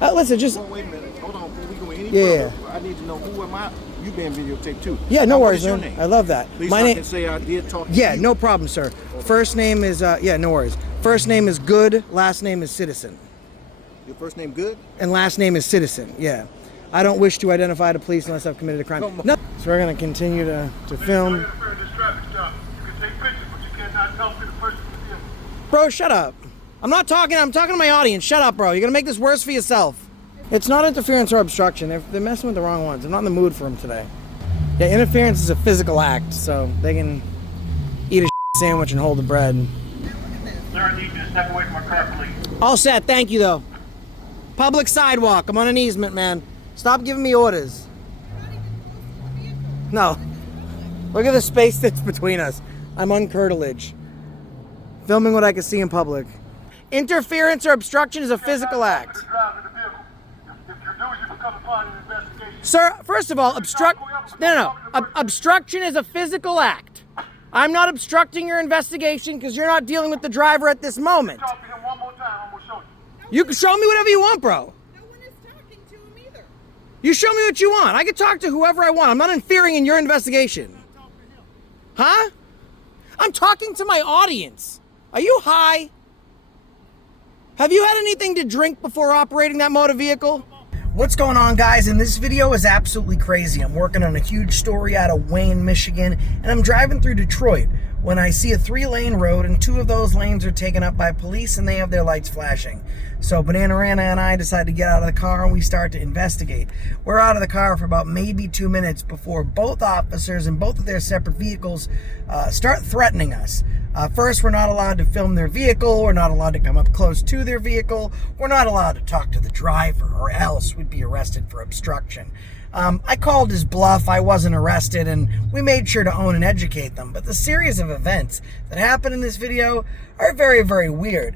Listen, just... Well, wait a minute. Hold on. Before we go any Yeah. further, I need to know who am I? You being videotaped too. Yeah, no Now, what worries, is your man. name? I love that. Please My I name... can say I did talk to Yeah, you. no problem, sir. First name is, yeah, no worries. First name is Good, last name is Citizen. Your first name Good? And last name is Citizen, yeah. I don't wish to identify the police unless I've committed a crime. No. So we're going to continue to film. Bro, shut up. I'm talking to my audience. Shut up, bro. You're going to make this worse for yourself. It's not interference or obstruction. They're messing with the wrong ones. I'm not in the mood for them today. Yeah, interference is a physical act, so they can eat a sandwich and hold the bread. Sir, I need you to step away from my car, please. All set. Thank you, though. Public sidewalk. I'm on an easement, man. Stop giving me orders. No. Look at the space that's between us. I'm on curtilage. Filming what I can see in public. Interference or obstruction is a physical act. Sir, first of all, obstruction is a physical act. I'm not obstructing your investigation because you're not dealing with the driver at this moment. You can show me whatever you want, bro. No one is talking to him either. You show me what you want. I can talk to whoever I want. I'm not interfering in your investigation. Huh? I'm talking to my audience. Are you high? Have you had anything to drink before operating that motor vehicle? What's going on, guys? And this video is absolutely crazy. I'm working on a huge story out of Wayne, Michigan, and I'm driving through Detroit when I see a 3-lane road, and 2 of those lanes are taken up by police and they have their lights flashing. So Bananarana and I decide to get out of the car and we start to investigate. We're out of the car for about maybe 2 minutes before both officers and both of their separate vehicles start threatening us. First, we're not allowed to film their vehicle. We're not allowed to come up close to their vehicle. We're not allowed to talk to the driver, or else we'd be arrested for obstruction. I called his bluff. I wasn't arrested, and we made sure to own and educate them. But the series of events that happen in this video are very, very weird.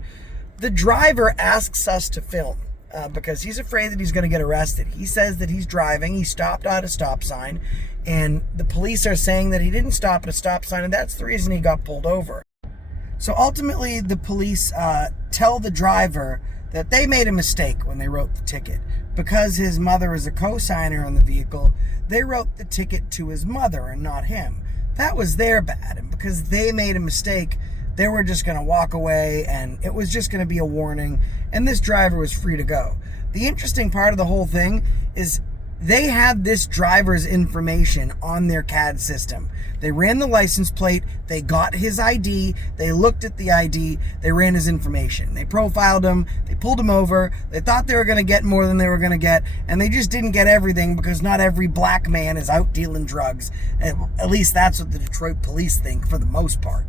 The driver asks us to film because he's afraid that he's going to get arrested. He says that he's driving. He stopped at a stop sign, and the police are saying that he didn't stop at a stop sign, and that's the reason he got pulled over. So ultimately, the police tell the driver that they made a mistake when they wrote the ticket. Because his mother is a co-signer on the vehicle, they wrote the ticket to his mother and not him. That was their bad, and because they made a mistake, they were just going to walk away, and it was just going to be a warning, and this driver was free to go. The interesting part of the whole thing is they had this driver's information on their CAD system. They ran the license plate, they got his ID, they looked at the ID, they ran his information. They profiled him, they pulled him over, they thought they were going to get more than they were going to get, and they just didn't get everything because not every black man is out dealing drugs. At least that's what the Detroit police think for the most part.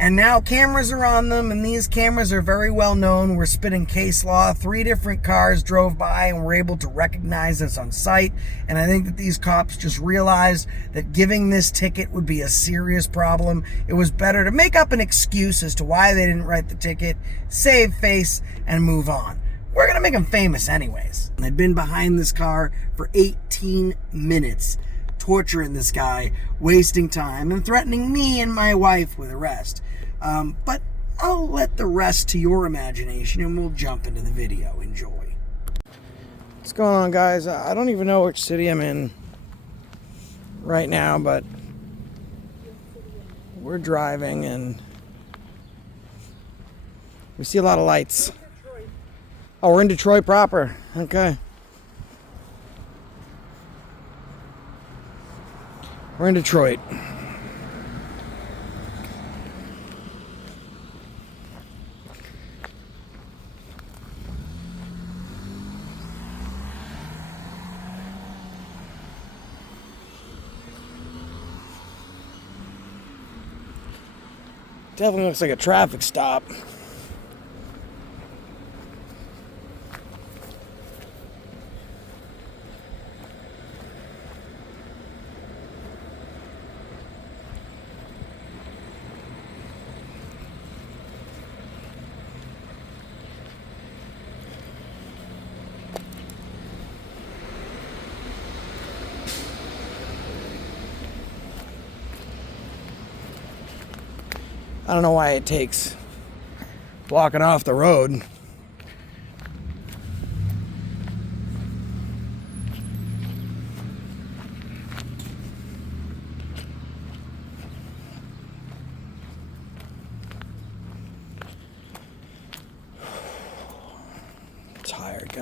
And now cameras are on them, and these cameras are very well known. We're spitting case law. 3 different cars drove by and were able to recognize us on sight. And I think that these cops just realized that giving this ticket would be a serious problem. It was better to make up an excuse as to why they didn't write the ticket, save face, and move on. We're going to make them famous anyways. They've been behind this car for 18 minutes, torturing this guy, wasting time, and threatening me and my wife with arrest. But I'll let the rest to your imagination, and we'll jump into the video. Enjoy. What's going on, guys? I don't even know which city I'm in right now, but we're driving, and we see a lot of lights. Oh, we're in Detroit proper. Okay. We're in Detroit. Definitely looks like a traffic stop. I don't know why it takes walking off the road.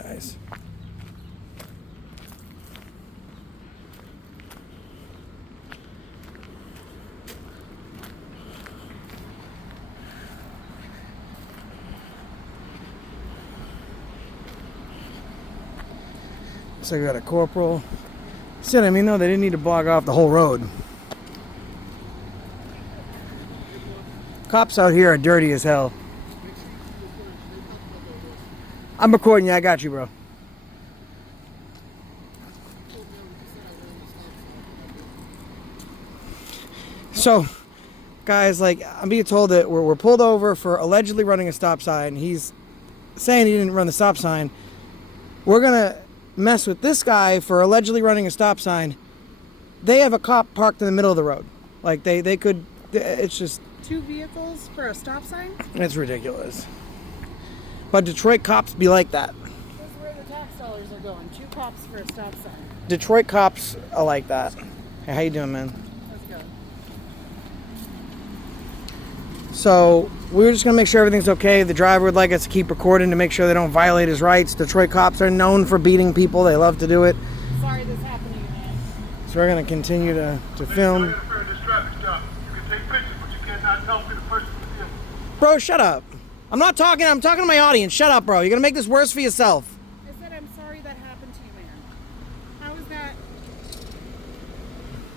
guys. So I got a corporal. Said, I mean, no, they didn't need to block off the whole road. Cops out here are dirty as hell. I'm recording you. I got you, bro. So, guys, like, I'm being told that we're pulled over for allegedly running a stop sign. He's saying he didn't run the stop sign. We're gonna mess with this guy for allegedly running a stop sign. They have a cop parked in the middle of the road. Like, they could, it's just... 2 vehicles for a stop sign? It's ridiculous. But Detroit cops be like that. This is where the tax dollars are going. 2 cops for a stop sign. Detroit cops are like that. Hey, how you doing, man? Let's go. So, we were just going to make sure everything's okay. The driver would like us to keep recording to make sure they don't violate his rights. Detroit cops are known for beating people. They love to do it. Sorry this happened to you, man. So we're going to continue to film. Bro, shut up. I'm talking to my audience. Shut up, bro. You're going to make this worse for yourself. I said I'm sorry that happened to you, man. How is that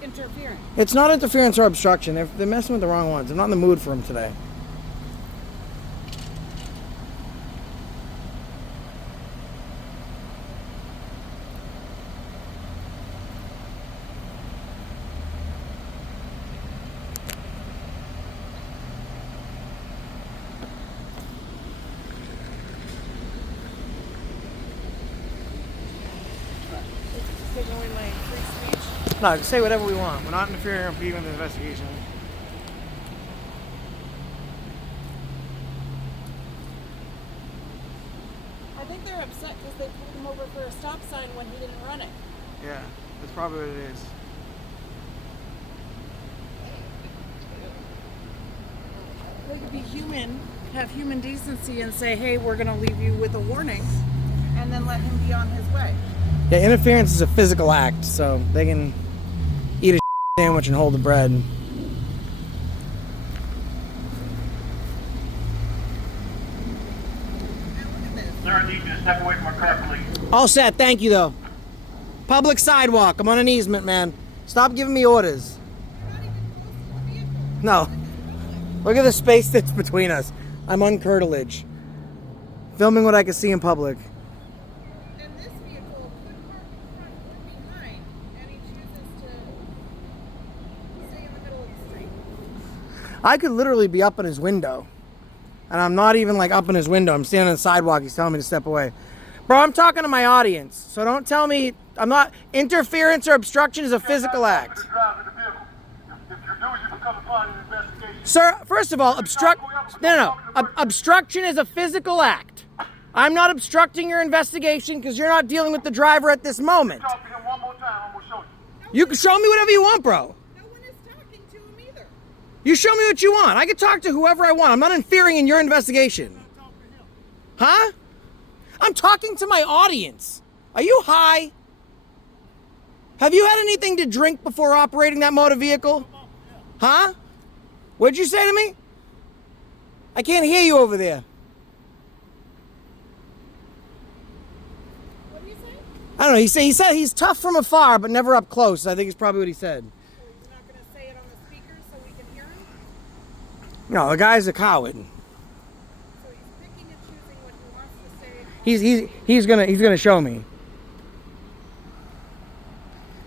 interference? It's not interference or obstruction. They're messing with the wrong ones. I'm not in the mood for them today. Signaling my free speech. No, say whatever we want. We're not interfering or impeding with the investigation. I think they're upset because they pulled him over for a stop sign when he didn't run it. Yeah, that's probably what it is. They could be human, have human decency and say, hey, we're going to leave you with a warning, and then let him be on his way. Yeah, interference is a physical act, so they can eat a sandwich and hold the bread. Sir, I need you to step away from my car, please. All set, thank you though. Public sidewalk, I'm on an easement, man. Stop giving me orders. No. Look at the space that's between us. I'm on curtilage. Filming what I can see in public. And this vehicle could park in front or behind, and he chooses to stay in the middle of the street. I could literally be up in his window. And I'm not even like up in his window. I'm standing on the sidewalk. He's telling me to step away. Bro, I'm talking to my audience. So don't tell me I'm not. Interference or obstruction is a physical act. Sir, first of all, obstruction is a physical act. I'm not obstructing your investigation because you're not dealing with the driver at this moment. You can show me whatever you want, bro. No one is talking to him either. You show me what you want. I can talk to whoever I want. I'm not interfering in your investigation. Huh? I'm talking to my audience. Are you high? Have you had anything to drink before operating that motor vehicle? Huh? What'd you say to me? I can't hear you over there. What do you say? I don't know. He said he's tough from afar, but never up close. I think is probably what he said. So he's not going to say it on the speaker so we can hear him? No, the guy's a coward. So he's picking and choosing what he wants to say. He's gonna show me.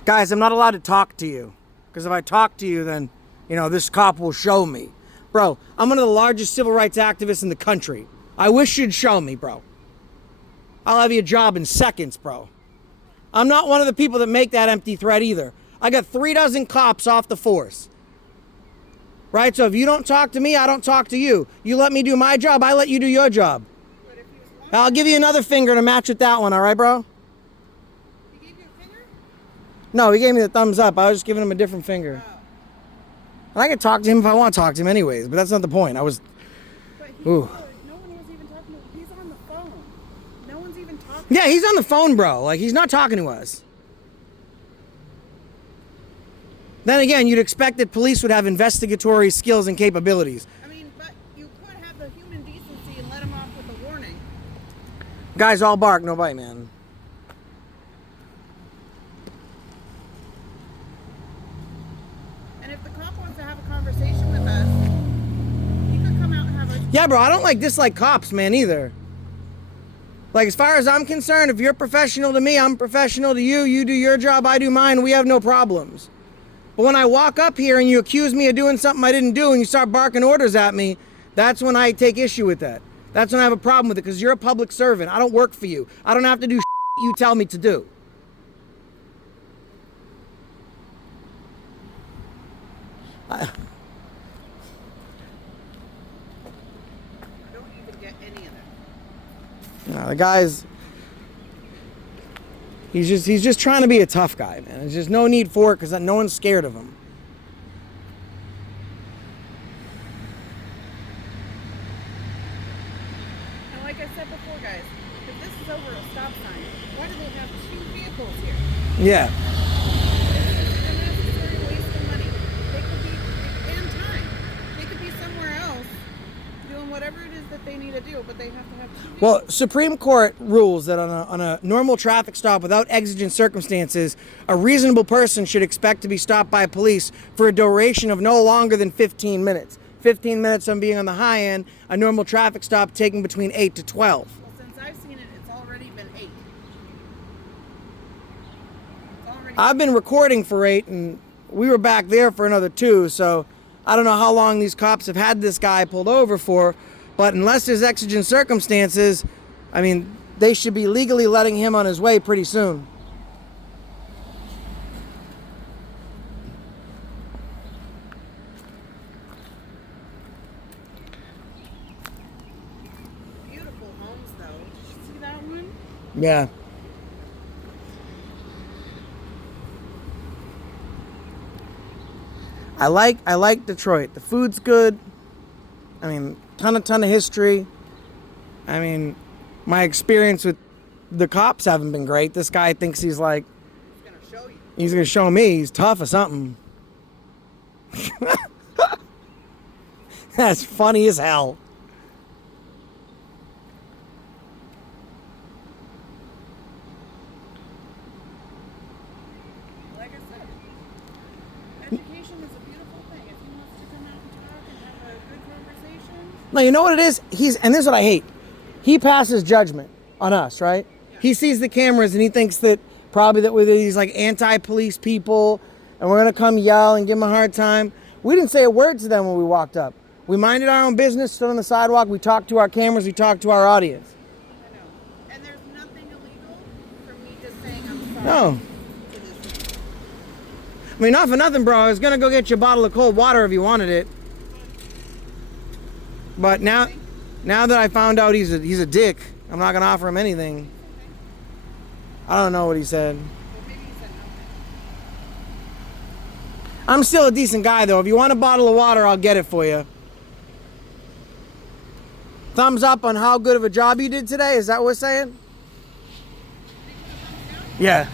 Guys, I'm not allowed to talk to you. Because if I talk to you, then, you know, this cop will show me. Bro, I'm one of the largest civil rights activists in the country. I wish you'd show me, bro. I'll have you a job in seconds, bro. I'm not one of the people that make that empty threat either. I got 36 cops off the force. Right? So if you don't talk to me, I don't talk to you. You let me do my job, I let you do your job. But if he was wanted, I'll give you another finger to match with that one, all right, bro? he gave you a finger? No, he gave me the thumbs up. I was just giving him a different finger. Oh. And I can talk to him if I want to talk to him anyways, but that's not the point. But Ooh. no one was even talking to him. He's on the phone. No one's even talking to Yeah, he's on the phone, bro. Like, he's not talking to us. Then again, you'd expect that police would have investigatory skills and capabilities. I mean, but you could have the human decency and let him off with a warning. Guys all bark, no bite, man. And if the cop wants to have a conversation with us, he could come out and have a... Yeah, bro, I don't dislike cops, man, either. Like, as far as I'm concerned, if you're professional to me, I'm professional to you. You do your job, I do mine. We have no problems. But when I walk up here and you accuse me of doing something I didn't do and you start barking orders at me, that's when I take issue with that. That's when I have a problem with it, because you're a public servant. I don't work for you. I don't have to do you tell me to do. I don't even get any of that. The guy's... He's just trying to be a tough guy, man. There's just no need for it, because no one's scared of him. And like I said before, guys, if this is over a stop sign, why do they have 2 vehicles here? Yeah. It's an unnecessary waste of money. They could be, and time. They could be somewhere else doing whatever it is that they need to do, but they have to have 2 vehicles. Well, Supreme Court rules that on a normal traffic stop without exigent circumstances, a reasonable person should expect to be stopped by police for a duration of no longer than 15 minutes. 15 minutes on being on the high end, a normal traffic stop taking between 8 to 12. Well, since I've seen it, it's already been 8. It's already I've been recording for 8, and we were back there for another 2, so I don't know how long these cops have had this guy pulled over for, but unless there's exigent circumstances, I mean, they should be legally letting him on his way pretty soon. beautiful homes, though. Did you see that one? Yeah. I like Detroit. The food's good. I mean, ton of history. I mean, my experience with the cops haven't been great. This guy thinks he's like, He's gonna show you. he's gonna show me he's tough or something. That's funny as hell. Like I said, education is a beautiful thing. If he wants to come out and talk and have a good conversation, No, you know what it is? And this is what I hate. He passes judgment on us, right? Yeah. He sees the cameras and he thinks that probably that we're these like anti-police people and we're gonna come yell and give him a hard time. We didn't say a word to them when we walked up. We minded our own business, stood on the sidewalk, we talked to our cameras, we talked to our audience. I know. And there's nothing illegal for me just saying I'm sorry No. to this man. I mean, not for nothing, bro. I was gonna go get you a bottle of cold water if you wanted it. But now that I found out he's a dick, I'm not gonna offer him anything. I don't know what he said. Well, maybe he said nothing. I'm still a decent guy, though. If you want a bottle of water, I'll get it for you. Thumbs up on how good of a job you did today? Is that what we're saying? Yeah.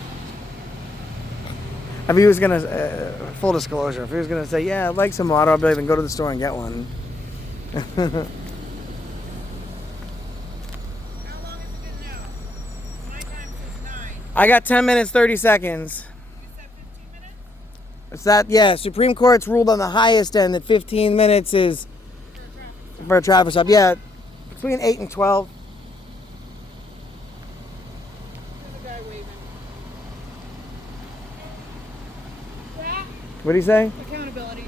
If he was gonna, full disclosure, if he was gonna say, yeah, I'd like some water, I'll be like, then go to the store and get one. How long has it been now? My time says 9. I got 10 minutes, 30 seconds. You said 15 minutes? It's that, yeah, Supreme Court's ruled on the highest end that 15 minutes is for a traffic stop. Yeah, between 8 and 12. There's a guy waving. What'd he say? Accountability.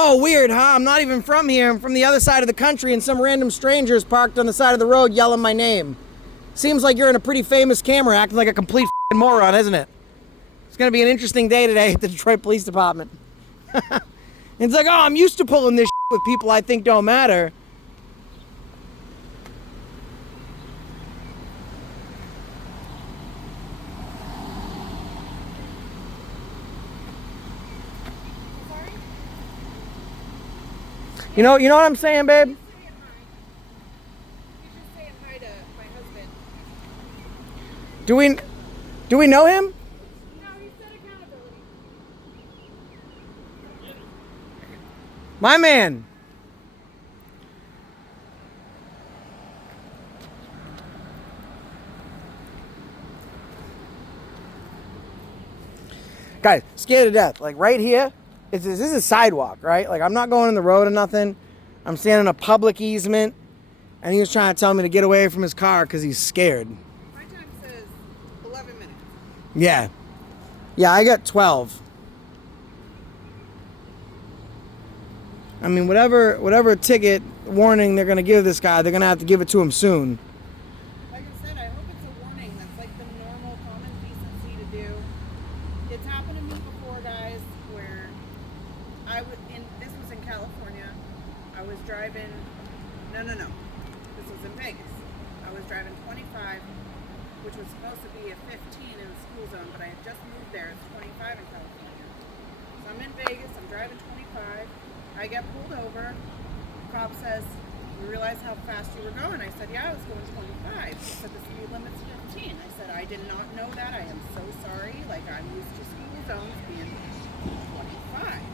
Oh, weird, huh? I'm not even from here. I'm from the other side of the country, and some random strangers parked on the side of the road yelling my name. Seems like you're in a pretty famous camera acting like a complete f***ing moron, isn't it? It's going to be an interesting day today at the Detroit Police Department. It's like, oh, I'm used to pulling this with people I think don't matter. You know what I'm saying, babe? Do we know him? No, he said accountability. My man. Guys, scared to death. Like right here, this is a sidewalk, right? Like I'm not going in the road or nothing. I'm standing in a public easement, and he was trying to tell me to get away from his car because he's scared. My time says 11 minutes. Yeah. Yeah, I got 12. I mean, whatever ticket warning they're going to give this guy, they're going to have to give it to him soon. Like I said, I hope it's a warning. That's like the normal common decency to do. It's happened to me before, guys, where this was in California. I was driving, no. This was in Vegas. I was driving 25, which was supposed to be a 15 in the school zone, but I had just moved there. It's 25 in California. So I'm in Vegas, I'm driving 25. I get pulled over. The cop says, "You realize how fast you were going?" I said, "Yeah, I was going 25. He said, "The speed limit's 15. I said, "I did not know that. I am so sorry. Like, I'm used to school zones being 25.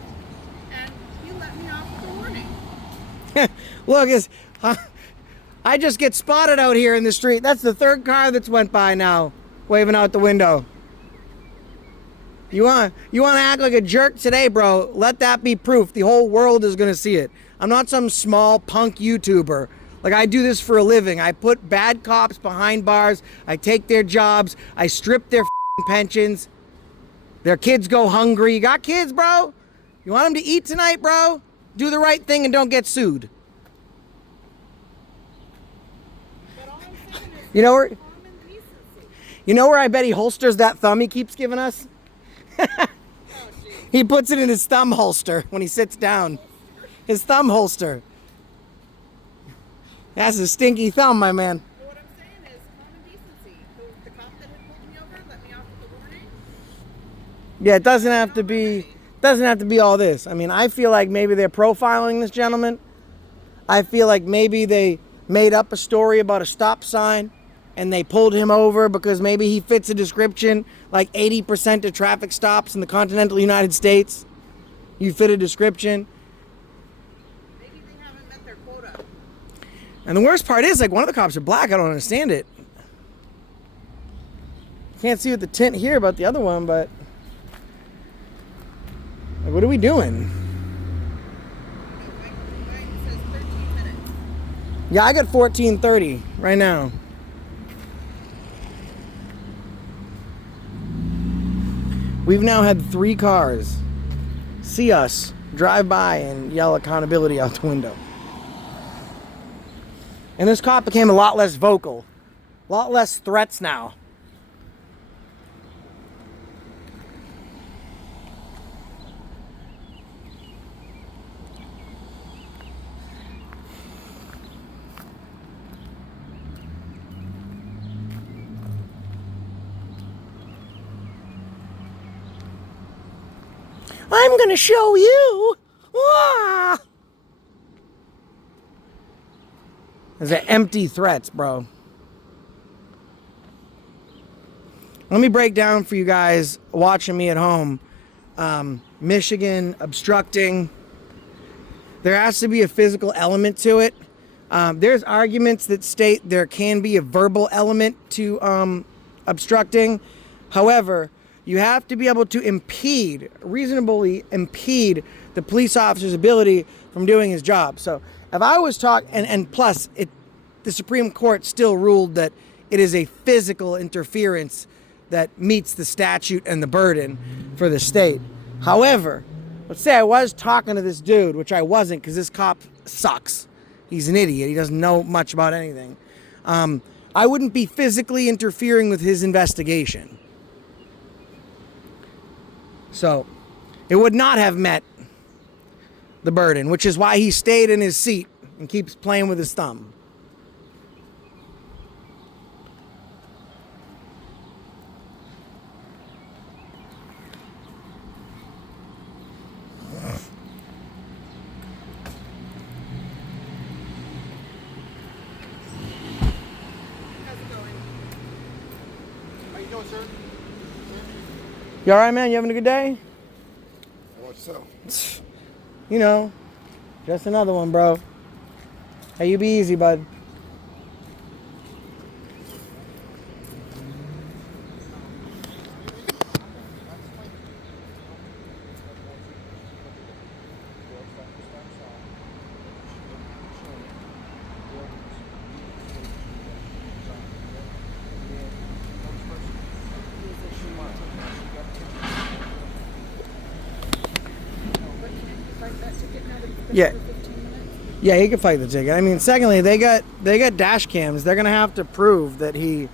And he let me off with a warning. Look, I just get spotted out here in the street. That's the third car that's went by now, waving out the window. You want to act like a jerk today, bro? Let that be proof. The whole world is going to see it. I'm not some small punk YouTuber. Like, I do this for a living. I put bad cops behind bars. I take their jobs. I strip their pensions. Their kids go hungry. You got kids, bro? You want them to eat tonight, bro? Do the right thing and don't get sued. But all I'm saying is You know where? common decency. You know where I bet he holsters that thumb he keeps giving us? Oh, geez. He puts it in his thumb holster when he sits down. His thumb holster. That's a stinky thumb, my man. But what I'm saying is common decency. The cop that had pulled me over let me off with a warning. Yeah, it doesn't have to be all this. I mean, I feel like maybe they're profiling this gentleman. I feel like maybe they made up a story about a stop sign and they pulled him over because maybe he fits a description. Like 80% of traffic stops in the continental United States, you fit a description. Maybe they haven't met their quota. And the worst part is, like, one of the cops are black. I don't understand it. Can't see with the tint here about the other one, but like, what are we doing? Mine says 13 minutes. Yeah, I got 14:30 right now. We've now had 3 cars see us drive by and yell accountability out the window. And this cop became a lot less vocal, a lot less threats now. I'm gonna show you. Ah! Those are empty threats, bro. Let me break down for you guys watching me at home. Michigan obstructing. There has to be a physical element to it. There's arguments that state there can be a verbal element to obstructing. However, you have to be able to reasonably impede the police officer's ability from doing his job. So if I was talking, and plus, the Supreme Court still ruled that it is a physical interference that meets the statute and the burden for the state. However, let's say I was talking to this dude, which I wasn't because this cop sucks. He's an idiot. He doesn't know much about anything. I wouldn't be physically interfering with his investigation. So it would not have met the burden, which is why he stayed in his seat and keeps playing with his thumb. How's it going? You all right, man? You having a good day? How about yourself? You know, just another one, bro. Hey, you be easy, bud. Yeah. Yeah, he can fight the ticket. I mean, secondly, they got dash cams. They're gonna have to prove that he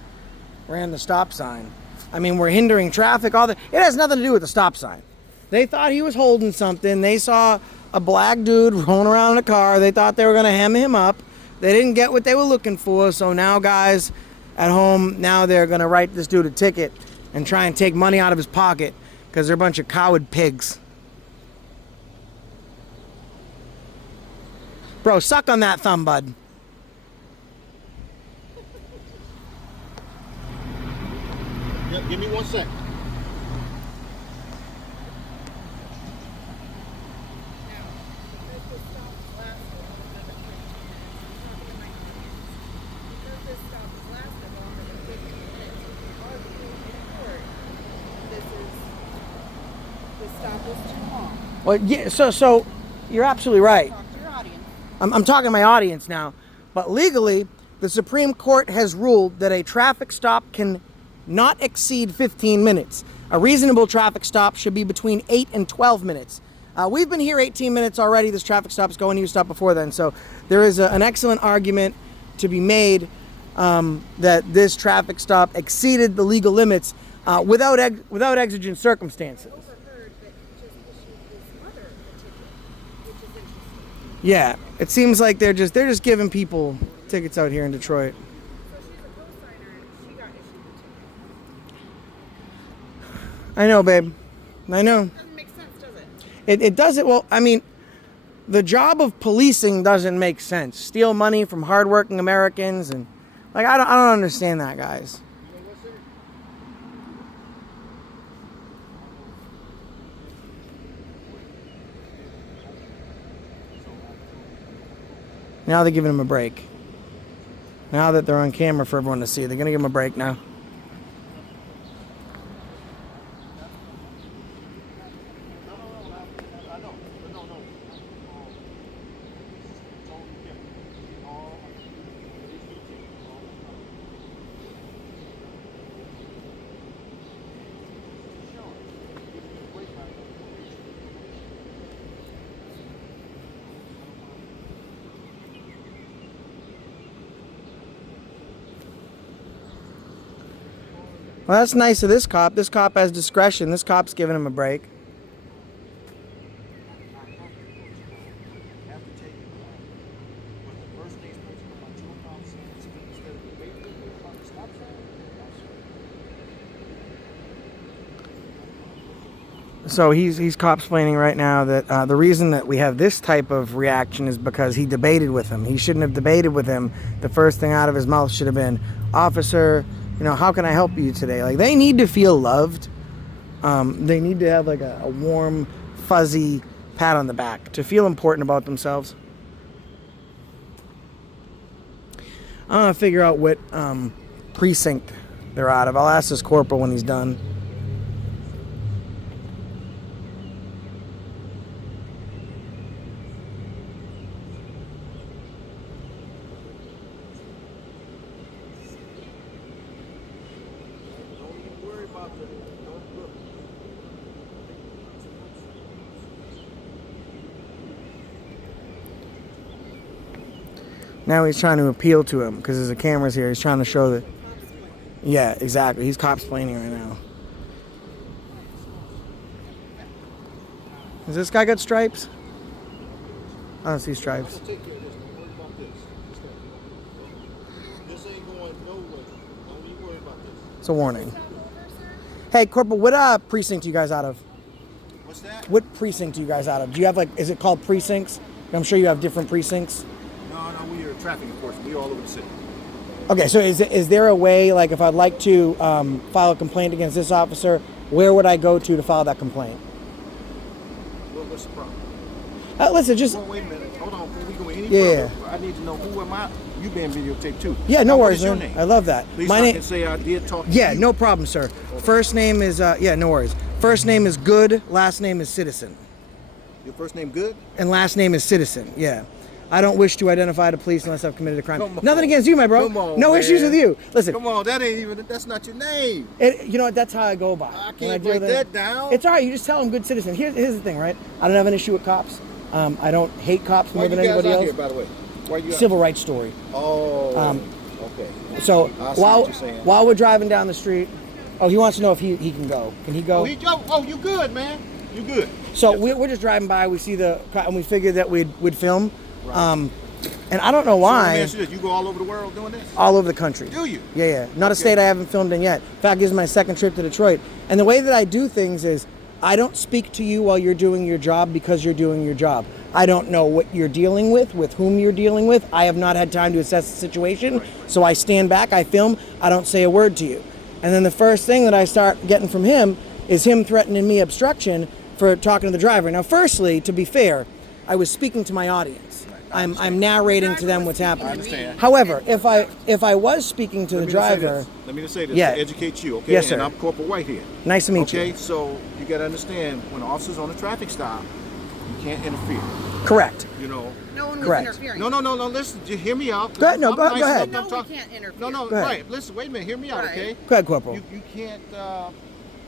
ran the stop sign. I mean, we're hindering traffic. All that. It has nothing to do with the stop sign. They thought he was holding something. They saw a black dude rolling around in a car. They thought they were gonna hem him up. They didn't get what they were looking for. So now, guys at home, now they're gonna write this dude a ticket and try and take money out of his pocket because they're a bunch of coward pigs. Bro, suck on that thumb, bud. Yeah, give me 1 sec. Well, yeah, so you're absolutely right. Talk to your audience. I'm talking to my audience now, but legally, the Supreme Court has ruled that a traffic stop can not exceed 15 minutes. A reasonable traffic stop should be between 8 and 12 minutes. We've been here 18 minutes already. This traffic stop is going to stop before then. So there is an excellent argument to be made that this traffic stop exceeded the legal limits without exigent circumstances. Overheard that he just issued his mother a ticket, which is interesting. Yeah, it seems like they're just giving people tickets out here in Detroit. So she's a co-signer and she got issued a ticket. I know, babe. I know. Doesn't make sense, does it? It doesn't. Well, I mean, the job of policing doesn't make sense. Steal money from hardworking Americans and like I don't understand that, guys. Now they're giving him a break. Now that they're on camera for everyone to see, they're gonna give him a break now. Well, that's nice of this cop. This cop has discretion. This cop's giving him a break. So he's cop-splaining right now that the reason that we have this type of reaction is because he debated with him. He shouldn't have debated with him. The first thing out of his mouth should have been, "Officer, you know, how can I help you today?" Like, they need to feel loved. They need to have like a warm, fuzzy pat on the back to feel important about themselves. I'm gonna figure out what precinct they're out of. I'll ask this corporal when he's done. Now he's trying to appeal to him because there's a camera's here. He's trying to show that. Yeah, exactly. He's cop-splaining right now. Has this guy got stripes? I don't see stripes. I'll take care of this. Don't worry about this. This ain't going nowhere. Don't you worry about this. It's a warning. Hey, Corporal, what precinct are you guys out of? What's that? What precinct are you guys out of? Do you have like, is it called precincts? I'm sure you have different precincts. No, we are traffic enforcement. We're all over the city. Okay, so is there a way, like, if I'd like to file a complaint against this officer, where would I go to file that complaint? What's the problem? Listen, just... Well, wait a minute. Hold on. Before we go any Yeah. further, I need to know who am I? You being videotaped too. Yeah, no Now, what worries, is your man. name? I love that. At least My I name... can say I did talk to Yeah, you. no problem, sir. First name is, yeah, no worries. First name is Good, last name is Citizen. Your first name Good? And last name is Citizen, yeah. I don't wish to identify the police unless I've committed a crime. Come on. Nothing against you, my bro. Come on, no man. issues with you. Listen, Come on, that's not your name. you know what? That's how I go about it. I When can't deal break with that down. It's all right. You just tell them good citizen. Here's the thing, right? I don't have an issue with cops. I don't hate cops Why more you than guys anybody out else. here, by the way? Why you out Civil rights story. Oh, okay. So I see what while you're saying. while we're driving down the street, oh, he wants to know if he can go. Can he go? Oh, you good, man. You good. So Yes, we're just driving by. We see and we figured that we'd film. Right. And I don't know So let me why. ask you this. You go all over the world doing this? All over the country. Do you? Yeah. Not a Okay. state I haven't filmed in yet. In fact, this is my second trip to Detroit. And the way that I do things is I don't speak to you while you're doing your job because you're doing your job. I don't know what you're dealing with whom you're dealing with. I have not had time to assess the situation. So I stand back, I film, I don't say a word to you. And then the first thing that I start getting from him is him threatening me obstruction for talking to the driver. Now, firstly, to be fair, I was speaking to my audience. I'm narrating to them what's happening. I understand. However, if I was speaking to the driver, Let me just say this Yeah. to educate you, okay? Yes, sir. And I'm Corporal White here. nice to meet Okay, you. so you got to understand when the officer's on a traffic stop, you can't interfere. Correct. You know. No one was Correct. interfering. No. Listen, just hear me out. Go ahead, no, I'm go nice ahead. enough, I'm No, we talking- can't interfere. No, Go ahead. right. Listen, wait a minute. Hear me out, Right. okay? Go ahead, Corporal. You can't,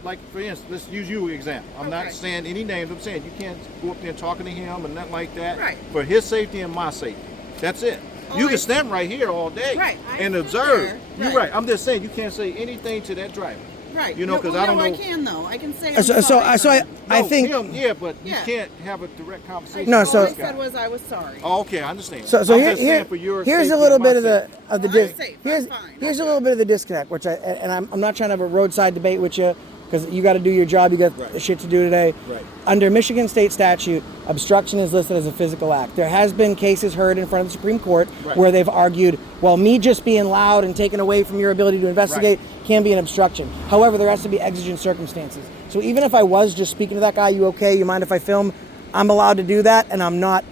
like, for instance, let's use you as example. I'm Okay. not saying any names. I'm saying you can't go up there and talking to him and nothing like that. Right. For his safety and my safety. That's it. Oh, You I can see. stand right here all day Right, I and sit observe. there. You're Right. right. I'm just saying you can't say anything to that driver. Right. You know, No, 'cause well, I don't no, know- I can though. I can say I'm So sorry. I No, think him, yeah, but you Yeah. can't have a direct conversation. No, with so- all I this guy. said was I was sorry. Oh, okay, I understand. so. I'm Here, just saying for your here's a safety little and my bit of the safety. of the Well, I'm dis- safe. here's I'm fine. here's a I'm little bit of the disconnect, which I'm not trying to have a roadside debate with you because you got to do your job. You got Right. shit to do today. Right. Under Michigan state statute, obstruction is listed as a physical act. There has been cases heard in front of the Supreme Court Right. where they've argued, well, me just being loud and taken away from your ability to investigate can be an obstruction. However, there has to be exigent circumstances. So even if I was just speaking to that guy, you okay? You mind if I film? I'm allowed to do that, and I'm not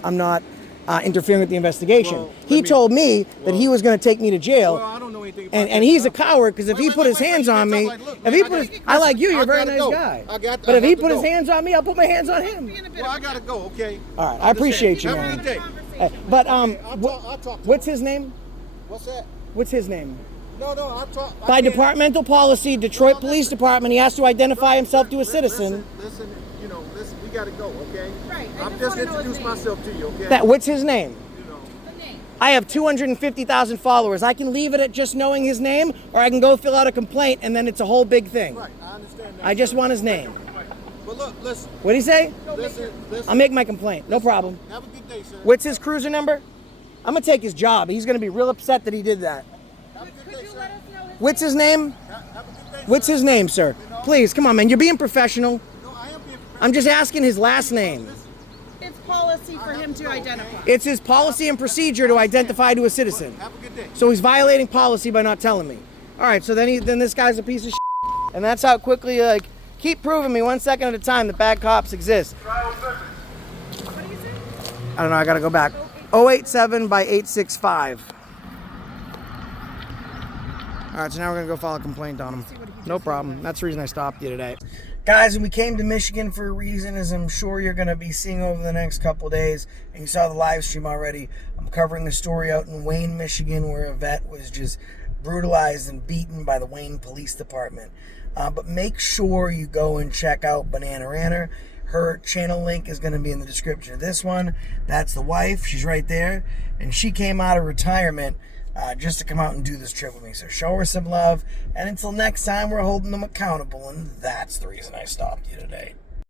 interfering with the investigation. Well, He let me- told me that well- he was going to take me to jail. Well, I don't know anything about And that he's a stuff. coward because if he Wait, put his wait, hands you on talk me, like, look, if man, he I put his, gotta- I like you, you're a I very gotta nice go. guy. I But if he have to put his go. hands on me, I'll put my hands on him. being a bit Well, of I a gotta go. Okay. All right, I appreciate you, Have a man. good day. But I'll talk to what's him. his name? What's that? What's his name? No, I'll talk. I By can't- departmental policy, Detroit No, Police listen. Department, he has to identify himself to a Listen, citizen. Listen, we gotta go, okay? Right, I I'm just just wanna know his introduced name. myself to you, okay? What's his name? You know. The name. I have 250,000 followers. I can leave it at just knowing his name, or I can go fill out a complaint, and then it's a whole big thing. Right, I understand that. I just want his name. But look, listen, What'd he say? listen. I'll make my complaint. No problem. Have a good day, sir. What's his cruiser number? I'm gonna take his job. He's gonna be real upset that he did that. Have a good Could day, you sir. let us know his What's his name? Have a good day. What's his name, sir? Please, come on, man. You're being professional. No, I am being I'm just asking his last name. It's policy for him to identify. It's his policy and procedure to identify to a citizen. Have a good day. So he's violating policy by not telling me. All right, so then this guy's a piece of shit. And that's how quickly, keep proving me 1 second at a time that bad cops exist. What do you say? I don't know, I gotta go back. 087 by 865. All right, so now we're gonna go file a complaint on him. No problem. That's the reason I stopped you today. Guys, we came to Michigan for a reason, as I'm sure you're going to be seeing over the next couple of days. And you saw the live stream already. I'm covering a story out in Wayne, Michigan, where a vet was just brutalized and beaten by the Wayne Police Department. But make sure you go and check out Banana Ranner. Her channel link is going to be in the description of this one. That's the wife. She's right there. And she came out of retirement just to come out and do this trip with me. So show her some love. And until next time, we're holding them accountable. And that's the reason I stopped you today.